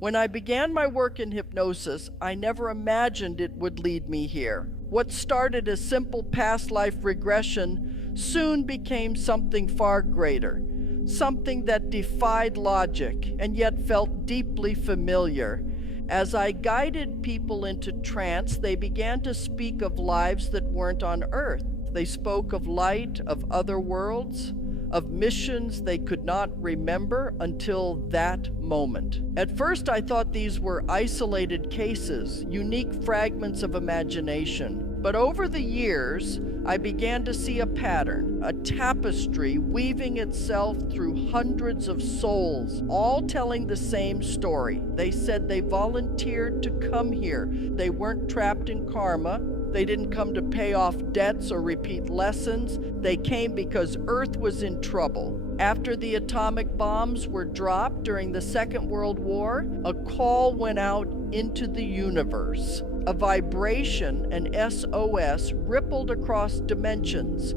When I began my work in hypnosis, I never imagined it would lead me here. What started as simple past life regression soon became something far greater, something that defied logic and yet felt deeply familiar. As I guided people into trance, they began to speak of lives that weren't on Earth. They spoke of light, of other worlds, of missions they could not remember until that moment. At first, I thought these were isolated cases, unique fragments of imagination. But over the years, I began to see a pattern, a tapestry weaving itself through hundreds of souls, all telling the same story. They said they volunteered to come here. They weren't trapped in karma. They didn't come to pay off debts or repeat lessons. They came because Earth was in trouble. After the atomic bombs were dropped during the Second World War, a call went out into the universe. A vibration, an SOS, rippled across dimensions,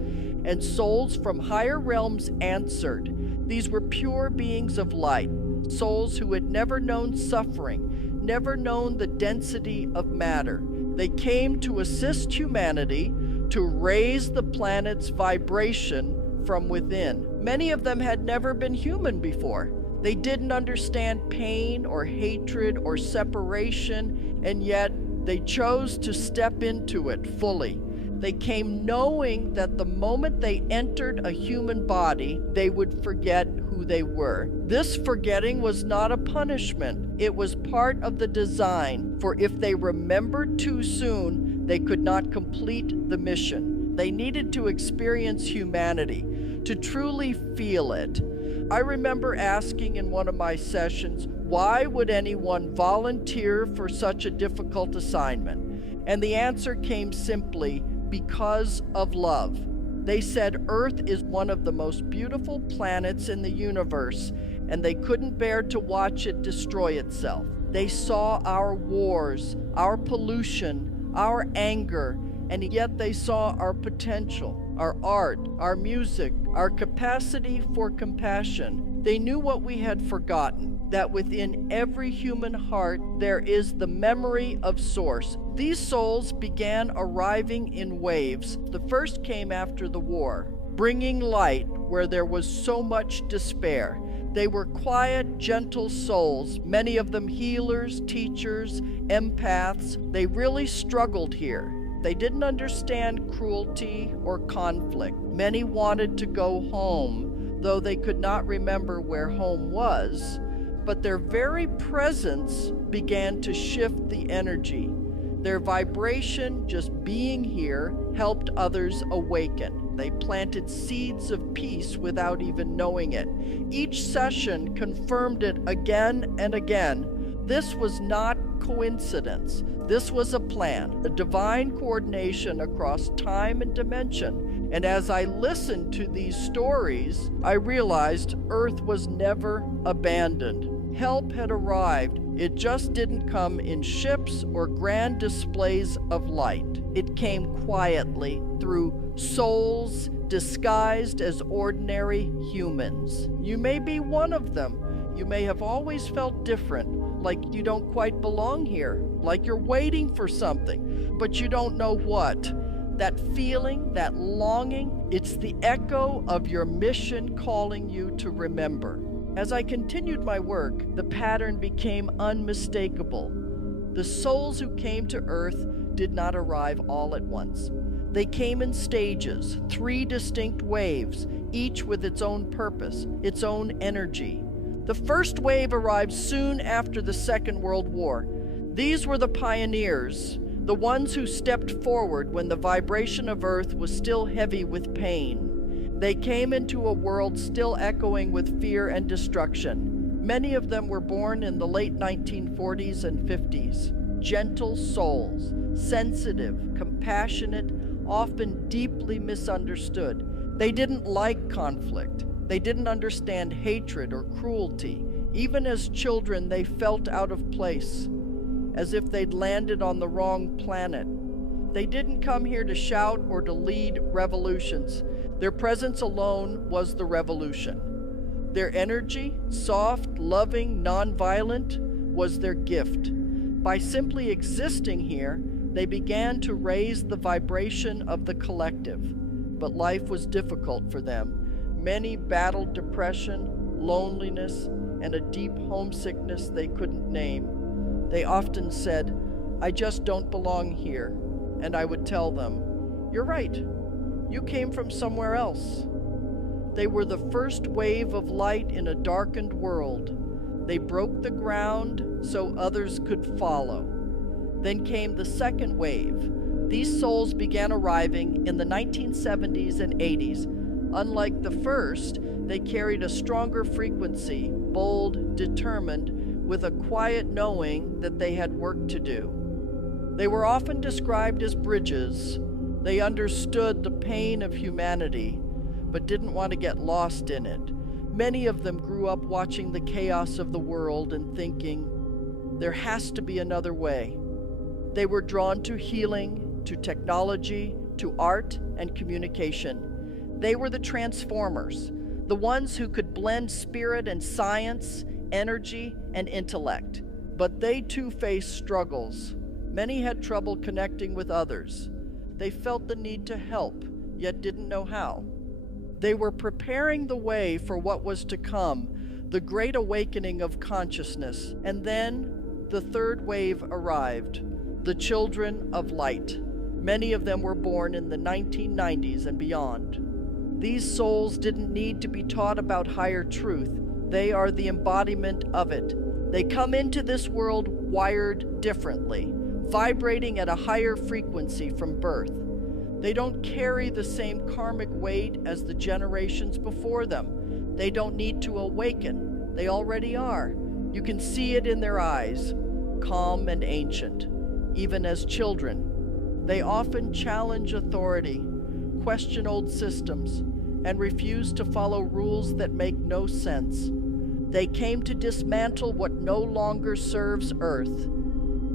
and souls from higher realms answered. These were pure beings of light, souls who had never known suffering, never known the density of matter. They came to assist humanity to raise the planet's vibration from within. Many of them had never been human before. They didn't understand pain or hatred or separation, and yet they chose to step into it fully. They came knowing that the moment they entered a human body, they would forget who they were. This forgetting was not a punishment. It was part of the design, for if they remembered too soon, they could not complete the mission. They needed to experience humanity, to truly feel it. I remember asking in one of my sessions, why would anyone volunteer for such a difficult assignment? And the answer came simply, because of love. They said Earth is one of the most beautiful planets in the universe, and they couldn't bear to watch it destroy itself. They saw our wars, our pollution, our anger, and yet they saw our potential, our art, our music, our capacity for compassion. They knew what we had forgotten, that within every human heart there is the memory of Source. These souls began arriving in waves. The first came after the war, bringing light where there was so much despair. They were quiet, gentle souls, many of them healers, teachers, empaths. They really struggled here. They didn't understand cruelty or conflict. Many wanted to go home, though they could not remember where home was. But their very presence began to shift the energy. Their vibration, just being here, helped others awaken. They planted seeds of peace without even knowing it. Each session confirmed it again and again. This was not coincidence. This was a plan, a divine coordination across time and dimension. And as I listened to these stories, I realized Earth was never abandoned. Help had arrived. It just didn't come in ships or grand displays of light. It came quietly through souls disguised as ordinary humans. You may be one of them. You may have always felt different, like you don't quite belong here, like you're waiting for something, but you don't know what. That feeling, that longing, it's the echo of your mission calling you to remember. As I continued my work, the pattern became unmistakable. The souls who came to Earth did not arrive all at once. They came in stages, 3 distinct waves, each with its own purpose, its own energy. The first wave arrived soon after the Second World War. These were the pioneers, the ones who stepped forward when the vibration of Earth was still heavy with pain. They came into a world still echoing with fear and destruction. Many of them were born in the late 1940s and 50s. Gentle souls, sensitive, compassionate, often deeply misunderstood. They didn't like conflict. They didn't understand hatred or cruelty. Even as children, they felt out of place, as if they'd landed on the wrong planet. They didn't come here to shout or to lead revolutions. Their presence alone was the revolution. Their energy, soft, loving, nonviolent, was their gift. By simply existing here, they began to raise the vibration of the collective. But life was difficult for them. Many battled depression, loneliness, and a deep homesickness they couldn't name. They often said, "I just don't belong here." And I would tell them, "You're right. You came from somewhere else." They were the first wave of light in a darkened world. They broke the ground so others could follow. Then came the second wave. These souls began arriving in the 1970s and 80s. Unlike the first, they carried a stronger frequency, bold, determined, with a quiet knowing that they had work to do. They were often described as bridges. They understood the pain of humanity, but didn't want to get lost in it. Many of them grew up watching the chaos of the world and thinking, there has to be another way. They were drawn to healing, to technology, to art and communication. They were the transformers, the ones who could blend spirit and science, energy and intellect. But they too faced struggles. Many had trouble connecting with others. They felt the need to help, yet didn't know how. They were preparing the way for what was to come, the great awakening of consciousness. And then the third wave arrived, the children of light. Many of them were born in the 1990s and beyond. These souls didn't need to be taught about higher truth. They are the embodiment of it. They come into this world wired differently, vibrating at a higher frequency from birth. They don't carry the same karmic weight as the generations before them. They don't need to awaken. They already are. You can see it in their eyes, calm and ancient, even as children. They often challenge authority, question old systems, and refuse to follow rules that make no sense. They came to dismantle what no longer serves Earth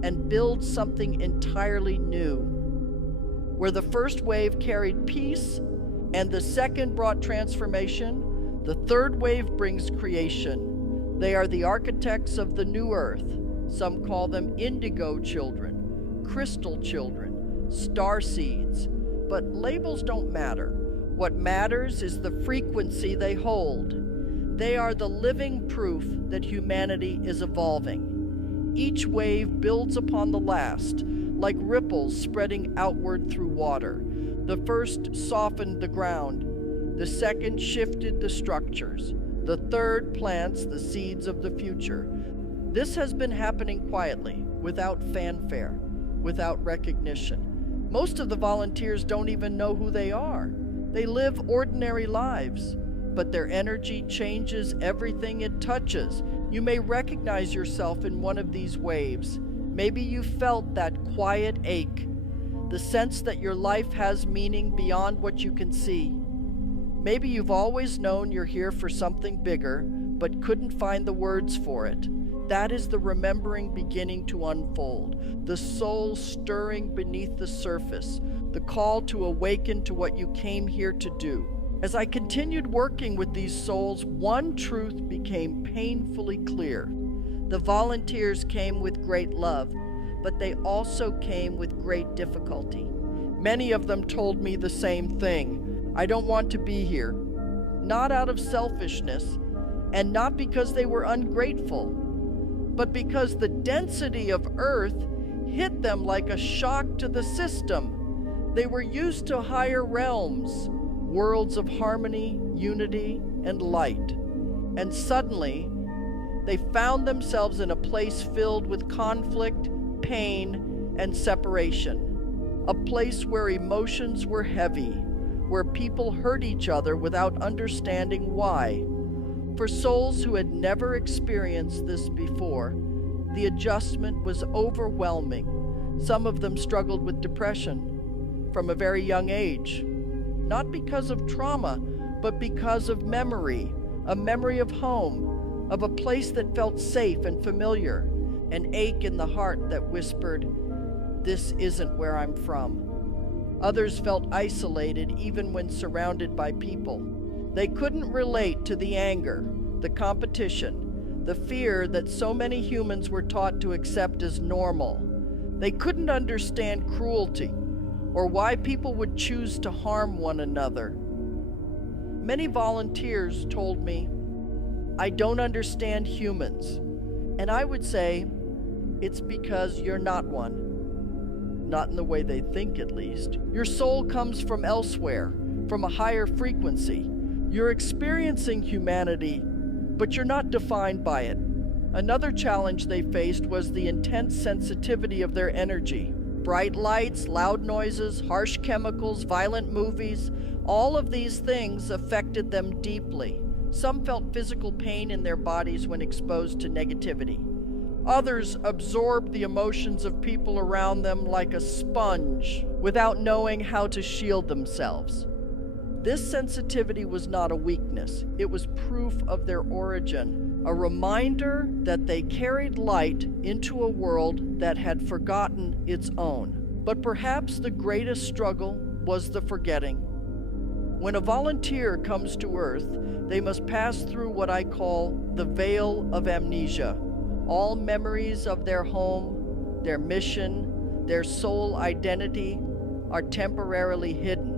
and build something entirely new. Where the first wave carried peace and the second brought transformation, the third wave brings creation. They are the architects of the new Earth. Some call them indigo children, crystal children, starseeds. But labels don't matter. What matters is the frequency they hold. They are the living proof that humanity is evolving. Each wave builds upon the last, like ripples spreading outward through water. The first softened the ground. The second shifted the structures. The third plants the seeds of the future. This has been happening quietly, without fanfare, without recognition. Most of the volunteers don't even know who they are. They live ordinary lives, but their energy changes everything it touches. You may recognize yourself in one of these waves. Maybe you felt that quiet ache, the sense that your life has meaning beyond what you can see. Maybe you've always known you're here for something bigger, but couldn't find the words for it. That is the remembering beginning to unfold, the soul stirring beneath the surface, the call to awaken to what you came here to do. As I continued working with these souls, one truth became painfully clear. The volunteers came with great love, but they also came with great difficulty. Many of them told me the same thing. I don't want to be here. Not out of selfishness, and not because they were ungrateful, but because the density of Earth hit them like a shock to the system. They were used to higher realms, worlds of harmony, unity, and light. And suddenly, they found themselves in a place filled with conflict, pain, and separation. A place where emotions were heavy, where people hurt each other without understanding why. For souls who had never experienced this before, the adjustment was overwhelming. Some of them struggled with depression from a very young age, not because of trauma, but because of memory, a memory of home, of a place that felt safe and familiar, an ache in the heart that whispered, "This isn't where I'm from." Others felt isolated even when surrounded by people. They couldn't relate to the anger, the competition, the fear that so many humans were taught to accept as normal. They couldn't understand cruelty or why people would choose to harm one another. Many volunteers told me, "I don't understand humans." And I would say, it's because you're not one. Not in the way they think, at least. Your soul comes from elsewhere, from a higher frequency. You're experiencing humanity, but you're not defined by it. Another challenge they faced was the intense sensitivity of their energy. Bright lights, loud noises, harsh chemicals, violent movies, all of these things affected them deeply. Some felt physical pain in their bodies when exposed to negativity. Others absorbed the emotions of people around them like a sponge without knowing how to shield themselves. This sensitivity was not a weakness. It was proof of their origin, a reminder that they carried light into a world that had forgotten its own. But perhaps the greatest struggle was the forgetting. When a volunteer comes to Earth, they must pass through what I call the veil of amnesia. All memories of their home, their mission, their soul identity are temporarily hidden.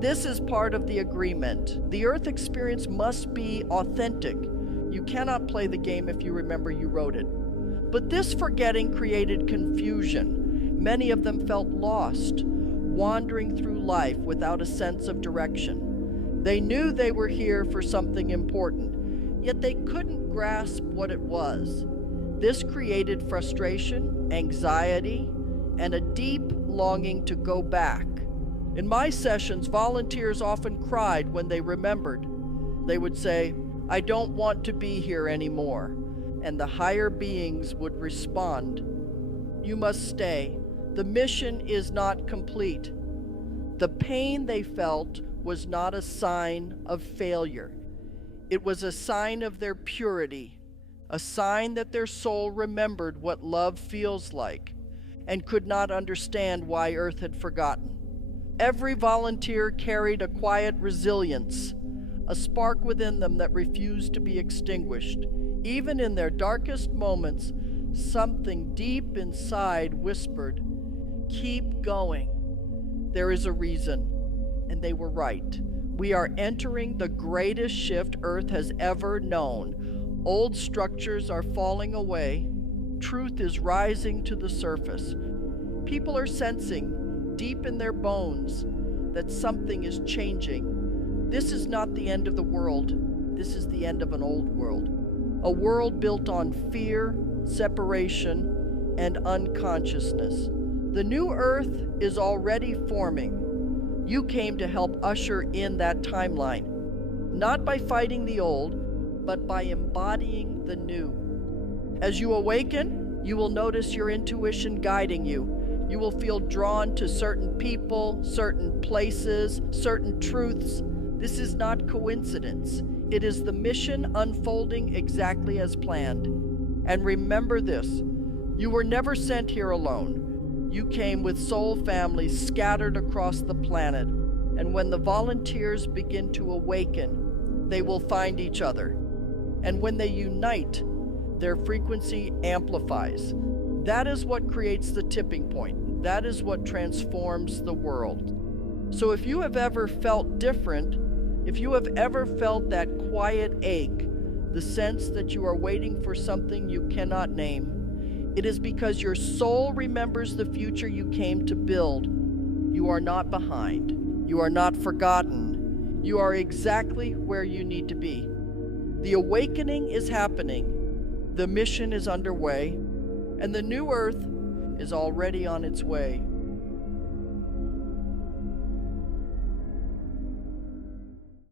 This is part of the agreement. The Earth experience must be authentic. You cannot play the game if you remember you wrote it. But this forgetting created confusion. Many of them felt lost, wandering through life without a sense of direction. They knew they were here for something important, yet they couldn't grasp what it was. This created frustration, anxiety, and a deep longing to go back. In my sessions, volunteers often cried when they remembered. They would say, "I don't want to be here anymore." And the higher beings would respond, "You must stay. The mission is not complete." The pain they felt was not a sign of failure. It was a sign of their purity, a sign that their soul remembered what love feels like and could not understand why Earth had forgotten. Every volunteer carried a quiet resilience, a spark within them that refused to be extinguished. Even in their darkest moments, something deep inside whispered, "Keep going. There is a reason." And they were right. We are entering the greatest shift Earth has ever known. Old structures are falling away. Truth is rising to the surface. People are sensing deep in their bones that something is changing. This is not the end of the world. This is the end of an old world. A world built on fear, separation, and unconsciousness. The new Earth is already forming. You came to help usher in that timeline, not by fighting the old, but by embodying the new. As you awaken, you will notice your intuition guiding you. You will feel drawn to certain people, certain places, certain truths. This is not coincidence. It is the mission unfolding exactly as planned. And remember this, you were never sent here alone. You came with soul families scattered across the planet. And when the volunteers begin to awaken, they will find each other. And when they unite, their frequency amplifies. That is what creates the tipping point. That is what transforms the world. So if you have ever felt different, if you have ever felt that quiet ache, the sense that you are waiting for something you cannot name, it is because your soul remembers the future you came to build. You are not behind. You are not forgotten. You are exactly where you need to be. The awakening is happening. The mission is underway. And the new Earth is already on its way.